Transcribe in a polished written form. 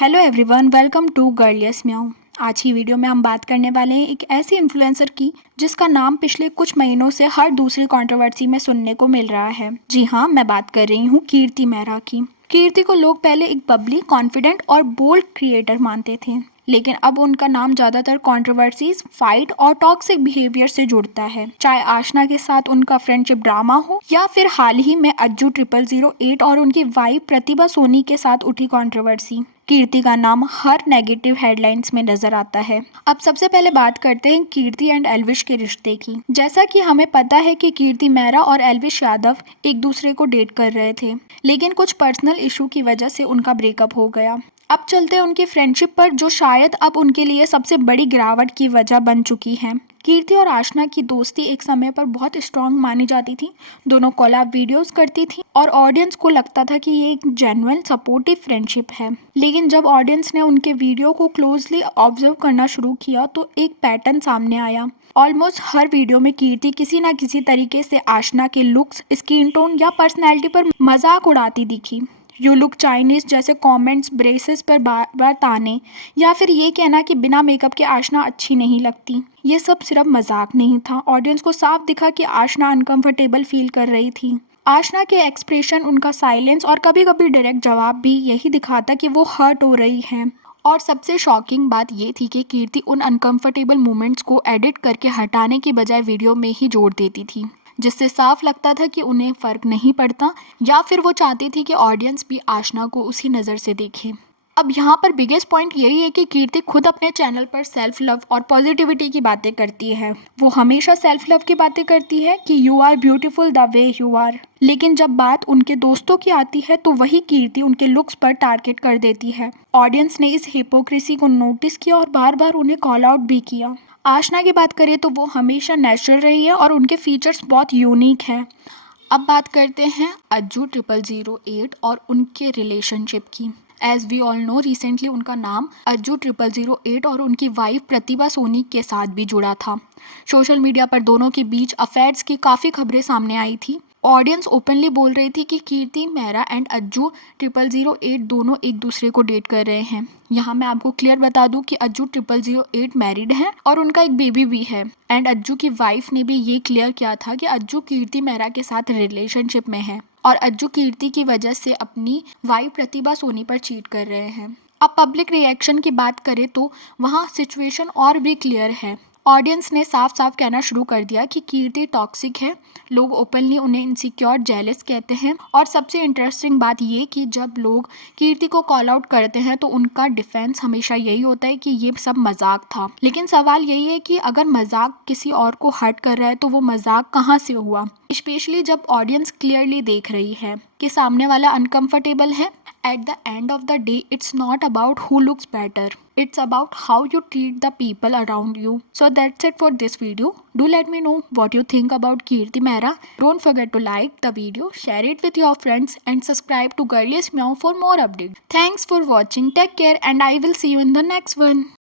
Hello everyone, welcome to गर्लियस म्याऊ। आज की वीडियो में हम बात करने वाले हैं एक ऐसी इन्फ्लुएंसर की जिसका नाम पिछले कुछ महीनों से हर दूसरी कंट्रोवर्सी में सुनने को मिल रहा है। जी हाँ, मैं बात कर रही हूँ कीर्ति मेहरा की। कीर्ति को लोग पहले एक बबली, कॉन्फिडेंट और बोल्ड क्रिएटर मानते थे, लेकिन अब उनका नाम ज्यादातर कंट्रोवर्सीज, फाइट और टॉक्सिक बिहेवियर से जुड़ता है। चाहे आशना के साथ उनका फ्रेंडशिप ड्रामा हो या फिर हाल ही में अज्जू 0008 और उनकी वाइफ प्रतिभा सोनी के साथ उठी कंट्रोवर्सी, कीर्ति का नाम हर नेगेटिव हेडलाइंस में नजर आता है। अब सबसे पहले बात करते हैं कीर्ति एंड एल्विश के रिश्ते की। जैसा कि हमें पता है कि कीर्ति मेहरा और एल्विश यादव एक दूसरे को डेट कर रहे थे, लेकिन कुछ पर्सनल इशू की वजह से उनका ब्रेकअप हो गया। अब चलते हैं उनकी फ्रेंडशिप पर, जो शायद अब उनके लिए सबसे बड़ी गिरावट की वजह बन चुकी है। कीर्ति और आशना की दोस्ती एक समय पर बहुत स्ट्रांग मानी जाती थी। दोनों कोलैब वीडियोस करती थी और ऑडियंस को लगता था कि ये एक जेन्युइन सपोर्टिव फ्रेंडशिप है। लेकिन जब ऑडियंस ने उनके वीडियो को क्लोजली ऑब्जर्व करना शुरू किया तो एक पैटर्न सामने आया। ऑलमोस्ट हर वीडियो में कीर्ति किसी न किसी तरीके से आशना के लुक्स, स्किन टोन या पर्सनैलिटी पर मजाक उड़ाती दिखी। यू लुक चाइनीज जैसे कमेंट्स, ब्रेसेस पर बार बार ताने, या फिर ये कहना कि बिना मेकअप के आशना अच्छी नहीं लगती। ये सब सिर्फ मजाक नहीं था। ऑडियंस को साफ दिखा कि आशना अनकंफर्टेबल फील कर रही थी। आशना के एक्सप्रेशन, उनका साइलेंस और कभी कभी डायरेक्ट जवाब भी यही दिखाता कि वो हर्ट हो रही है। और सबसे शॉकिंग बात ये थी कि कीर्ति उन अनकंफर्टेबल मोमेंट्स को एडिट करके हटाने की बजाय वीडियो में ही जोड़ देती थी, जिससे साफ लगता था कि उन्हें फर्क नहीं पड़ता, या फिर वो चाहती थी कि ऑडियंस भी आशना को उसी नज़र से देखे। अब यहाँ पर बिगेस्ट पॉइंट यही है कि कीर्ति खुद अपने चैनल पर सेल्फ लव और पॉजिटिविटी की बातें करती है। वो हमेशा सेल्फ लव की बातें करती है कि you are beautiful the way you are, लेकिन जब बात उनके दोस्तों की आती है तो वही कीर्ति उनके लुक्स पर टारगेट कर देती है। ऑडियंस ने इस हिपोक्रेसी को नोटिस किया और बार बार उन्हें कॉल आउट भी किया। आशना की बात करें तो वो हमेशा नेचुरल रही है और उनके फीचर्स बहुत यूनिक हैं। अब बात करते हैं अज्जू 0008 और उनके रिलेशनशिप की। As we all know, recently उनका नाम अज्जू 0008 और उनकी वाइफ प्रतिभा सोनी के साथ भी जुड़ा था। सोशल मीडिया पर दोनों के बीच अफेयर्स की काफ़ी खबरें सामने आई थी। ऑडियंस ओपनली बोल रही थी कि कीर्ति मेहरा एंड अज्जू 0008 दोनों एक दूसरे को डेट कर रहे हैं। यहाँ मैं आपको क्लियर बता दूं कि अज्जू 0008 मैरिड है और उनका एक बेबी भी है। एंड अज्जू की वाइफ ने भी ये क्लियर किया था कि अज्जू कीर्ति मेहरा के साथ रिलेशनशिप में है और अज्जू कीर्ति की वजह से अपनी वाइफ प्रतिभा सोनी पर चीट कर रहे हैं। अब पब्लिक रिएक्शन की बात करें तो वहाँ सिचुएशन और भी क्लियर है। ऑडियंस ने साफ साफ कहना शुरू कर दिया कि कीर्ति टॉक्सिक है। लोग ओपनली उन्हें इनसिक्योर, जेलस कहते हैं। और सबसे इंटरेस्टिंग बात ये कि जब लोग कीर्ति को कॉल आउट करते हैं तो उनका डिफेंस हमेशा यही होता है कि ये सब मजाक था। लेकिन सवाल यही है कि अगर मजाक किसी और को हर्ट कर रहा है तो वो मजाक कहाँ से हुआ, स्पेशली जब ऑडियंस क्लियरली देख रही है कि सामने वाला अनकंफर्टेबल है। At the end of the day, it's not about who looks better. It's about how you treat the people around you. So that's it for this video. Do let me know what you think about Kirti Mehra. Don't forget to like the video, share it with your friends and subscribe to Girliest Meow for more updates. Thanks for watching. Take care and I will see you in the next one.